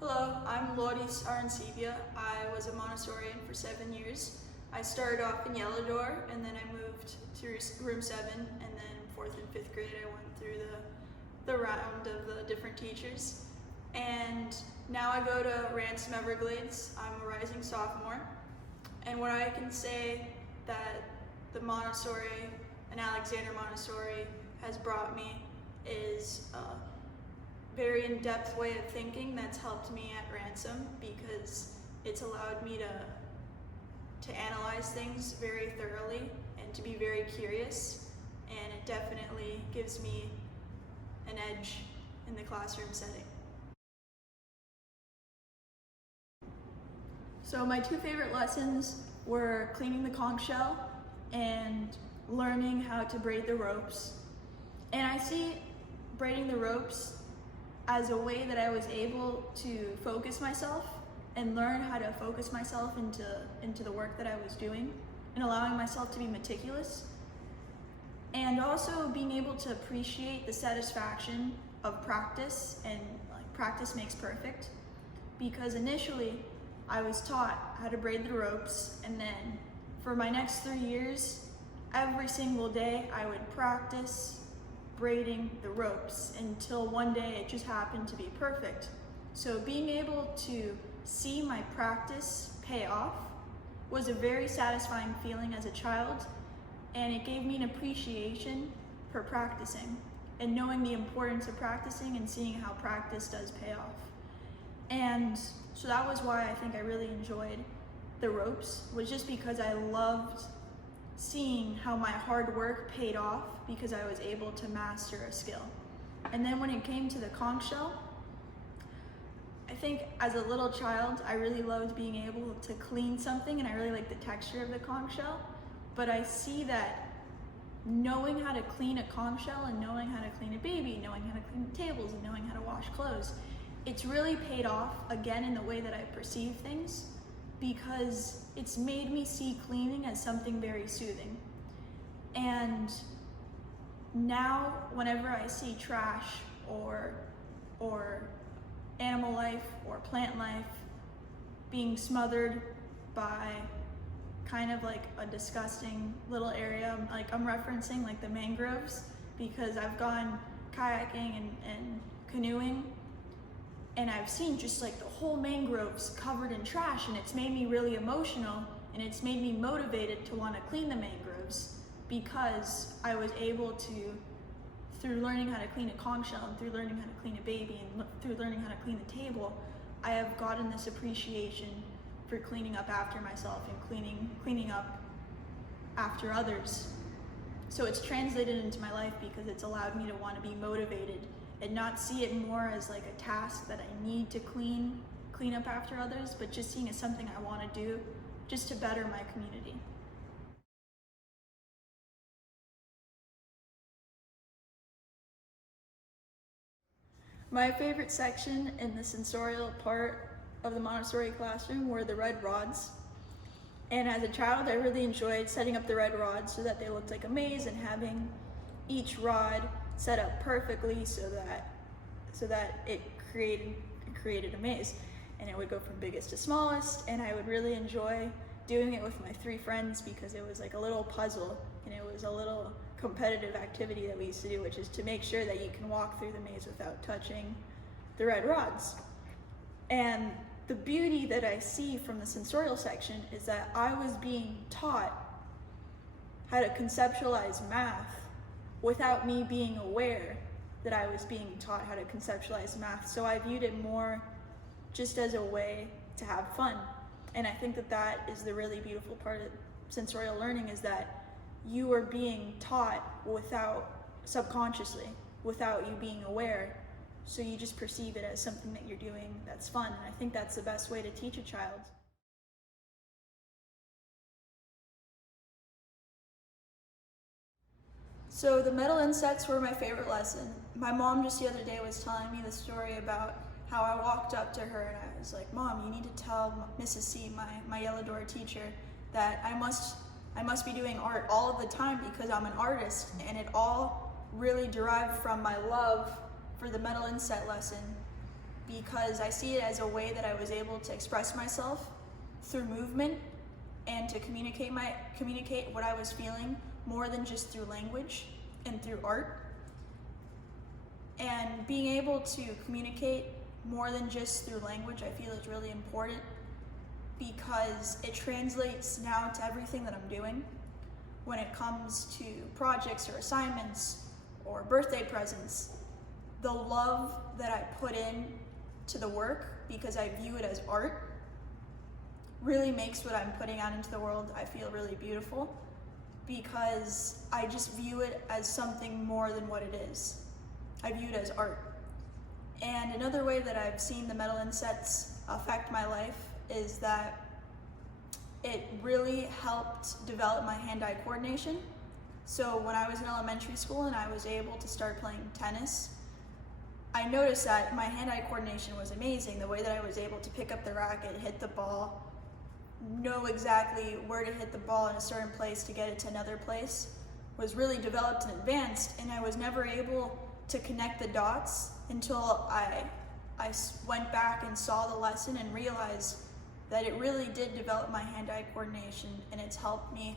Hello, I'm Lourdes Arancibia. I was a Montessorian for 7 years. I started off in Yellow Door, and then I moved to room 7, and then 4th and 5th grade I went through the round of the different teachers. And now I go to Ransom Everglades. I'm a rising sophomore. And what I can say that the Montessori and Alexander Montessori has brought me is very in-depth way of thinking that's helped me at Ransom, because it's allowed me to analyze things very thoroughly and to be very curious, and it definitely gives me an edge in the classroom setting. So my two favorite lessons were cleaning the conch shell and learning how to braid the ropes. And I see braiding the ropes as a way that I was able to focus myself and learn how to focus myself into the work that I was doing, and allowing myself to be meticulous, and also being able to appreciate the satisfaction of practice, and practice makes perfect, because initially I was taught how to braid the ropes, and then for my next 3 years, every single day I would practice braiding the ropes until one day it just happened to be perfect. So being able to see my practice pay off was a very satisfying feeling as a child, and it gave me an appreciation for practicing and knowing the importance of practicing and seeing how practice does pay off. And so that was why I think I really enjoyed the ropes, was just because I loved seeing how my hard work paid off because I was able to master a skill. And then when it came to the conch shell, I think as a little child, I really loved being able to clean something, and I really liked the texture of the conch shell. But I see that knowing how to clean a conch shell and knowing how to clean a baby, knowing how to clean tables and knowing how to wash clothes, it's really paid off again in the way that I perceive things, because it's made me see cleaning as something very soothing. And now whenever I see trash or animal life or plant life being smothered by kind of like a disgusting little area, like I'm referencing like the mangroves, because I've gone kayaking and canoeing, and I've seen just like the whole mangroves covered in trash, and it's made me really emotional, and it's made me motivated to want to clean the mangroves, because I was able to, through learning how to clean a conch shell and through learning how to clean a baby and through learning how to clean the table, I have gotten this appreciation for cleaning up after myself and cleaning up after others. So it's translated into my life because it's allowed me to want to be motivated and not see it more as like a task that I need to clean up after others, but just seeing it as something I want to do just to better my community. My favorite section in the sensorial part of the Montessori classroom were the red rods. And as a child, I really enjoyed setting up the red rods so that they looked like a maze, and having each rod set up perfectly so that it created a maze, and it would go from biggest to smallest. And I would really enjoy doing it with my 3 friends, because it was like a little puzzle, and it was a little competitive activity that we used to do, which is to make sure that you can walk through the maze without touching the red rods. And the beauty that I see from the sensorial section is that I was being taught how to conceptualize math without me being aware that I was being taught how to conceptualize math. So I viewed it more just as a way to have fun. And I think that that is the really beautiful part of sensorial learning, is that you are being taught subconsciously, without you being aware. So you just perceive it as something that you're doing that's fun. And I think that's the best way to teach a child. So the metal insects were my favorite lesson. My mom just the other day was telling me the story about how I walked up to her and I was like, "Mom, you need to tell Mrs. C, my Yellow Door teacher, that I must be doing art all of the time, because I'm an artist." And it all really derived from my love for the metal insect lesson, because I see it as a way that I was able to express myself through movement and to communicate what I was feeling more than just through language and through art. And being able to communicate more than just through language, I feel is really important because it translates now to everything that I'm doing when it comes to projects or assignments or birthday presents. The love that I put in to the work, because I view it as art, really makes what I'm putting out into the world, I feel, really beautiful, because I just view it as something more than what it is. I view it as art. And another way that I've seen the metal insets affect my life is that it really helped develop my hand-eye coordination. So when I was in elementary school and I was able to start playing tennis, I noticed that my hand-eye coordination was amazing. The way that I was able to pick up the racket, hit the ball, know exactly where to hit the ball in a certain place to get it to another place was really developed and advanced, and I was never able to connect the dots until I went back and saw the lesson and realized that it really did develop my hand-eye coordination, and it's helped me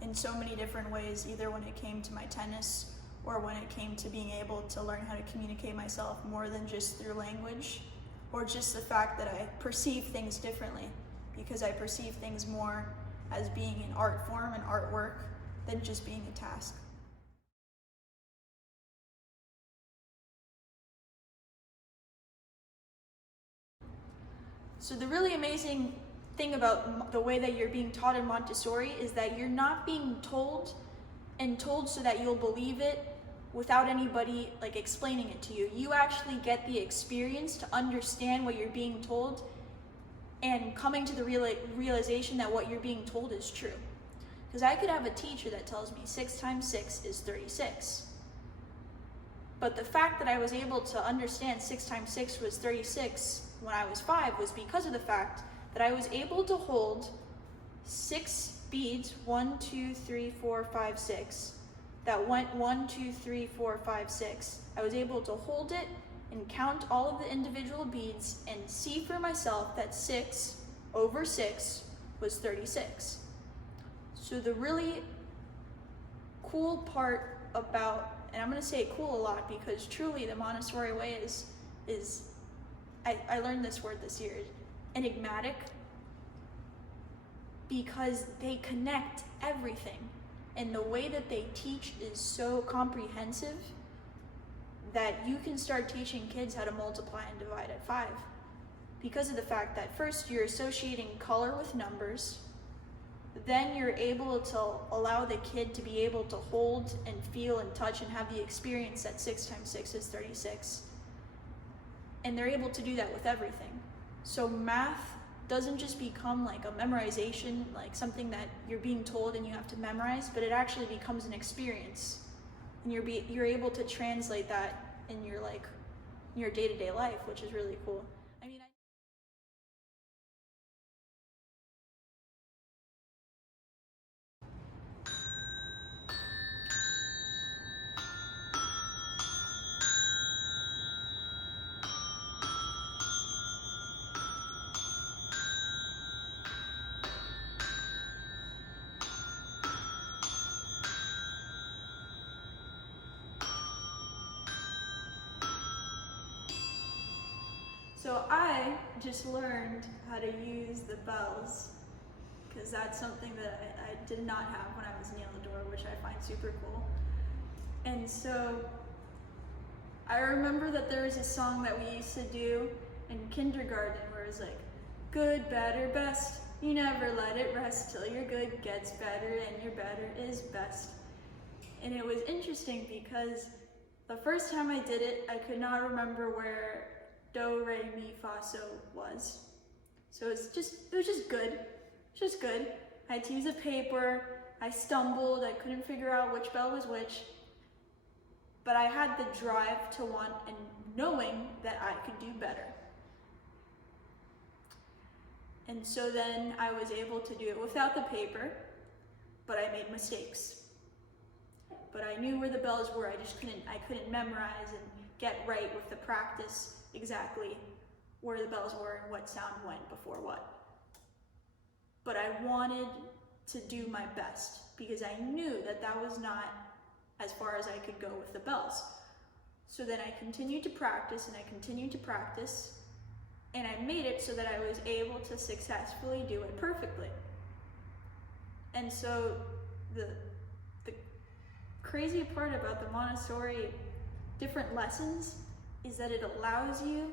in so many different ways, either when it came to my tennis or when it came to being able to learn how to communicate myself more than just through language, or just the fact that I perceive things differently, because I perceive things more as being an art form and artwork than just being a task. So the really amazing thing about the way that you're being taught in Montessori is that you're not being told so that you'll believe it without anybody like explaining it to you. You actually get the experience to understand what you're being told and coming to the realization that what you're being told is true. Because I could have a teacher that tells me 6 times 6 is 36. But the fact that I was able to understand 6 times 6 was 36 when I was 5 was because of the fact that I was able to hold 6 beads, 1, 2, 3, 4, 5, 6, that went 1, 2, 3, 4, 5, 6. I was able to hold it and count all of the individual beads and see for myself that 6 over 6 was 36. So the really cool part about, and I'm going to say cool a lot because truly the Montessori way is I learned this word this year, enigmatic, because they connect everything. And the way that they teach is so comprehensive that you can start teaching kids how to multiply and divide at 5. Because of the fact that first you're associating color with numbers, then you're able to allow the kid to be able to hold and feel and touch and have the experience that 6 times 6 is 36. And they're able to do that with everything. So math doesn't just become like a memorization, like something that you're being told and you have to memorize, but it actually becomes an experience. And you're able to translate that in your day-to-day life, which is really cool. So I just learned how to use the bells, because that's something that I did not have when I was near the door, which I find super cool. And so I remember that there was a song that we used to do in kindergarten where it was like, good, better, best, you never let it rest till your good gets better and your better is best. And it was interesting because the first time I did it, I could not remember where do, re, mi, fa, so was. So it was just good. Just good. I had to use a paper. I stumbled. I couldn't figure out which bell was which. But I had the drive to want and knowing that I could do better. And so then I was able to do it without the paper, but I made mistakes. But I knew where the bells were. I couldn't memorize and get right with the practice exactly where the bells were and what sound went before what. But I wanted to do my best because I knew that that was not as far as I could go with the bells. So then I continued to practice and I continued to practice, and I made it so that I was able to successfully do it perfectly. And so the crazy part about the Montessori different lessons is that it allows you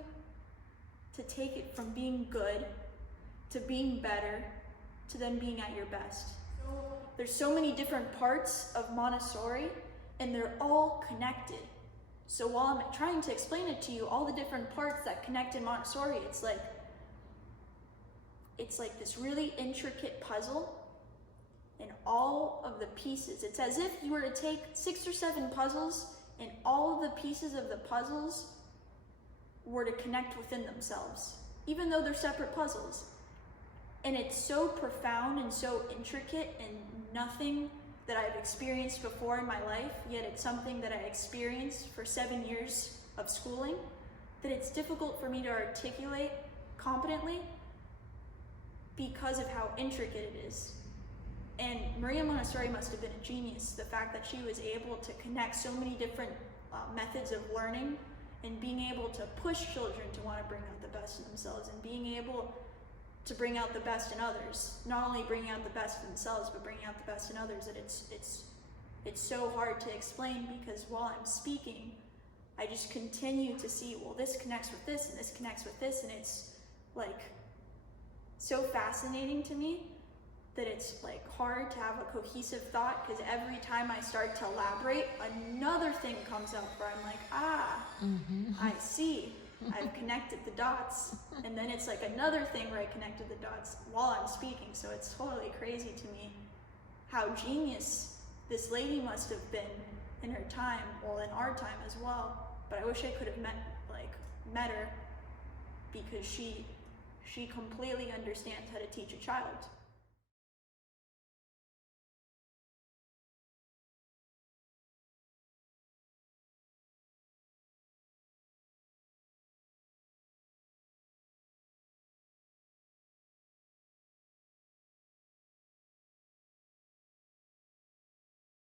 to take it from being good to being better to then being at your best. There's so many different parts of Montessori and they're all connected. So while I'm trying to explain it to you, all the different parts that connect in Montessori, it's like this really intricate puzzle, and all of the pieces, it's as if you were to take 6 or 7 puzzles and all of the pieces of the puzzles were to connect within themselves, even though they're separate puzzles. And it's so profound and so intricate and nothing that I've experienced before in my life, yet it's something that I experienced for 7 years of schooling, that it's difficult for me to articulate competently because of how intricate it is. And Maria Montessori must have been a genius. The fact that she was able to connect so many different methods of learning and being able to push children to want to bring out the best in themselves and being able to bring out the best in others. Not only bringing out the best in themselves, but bringing out the best in others. And it's so hard to explain because while I'm speaking, I just continue to see, well, this connects with this and this connects with this, and it's like so fascinating to me that it's like hard to have a cohesive thought because every time I start to elaborate, another thing comes up where I'm like, I see. I've connected the dots, and then it's like another thing where I connected the dots while I'm speaking. So it's totally crazy to me how genius this lady must have been in her time, well, in our time as well. But I wish I could have met her because she completely understands how to teach a child.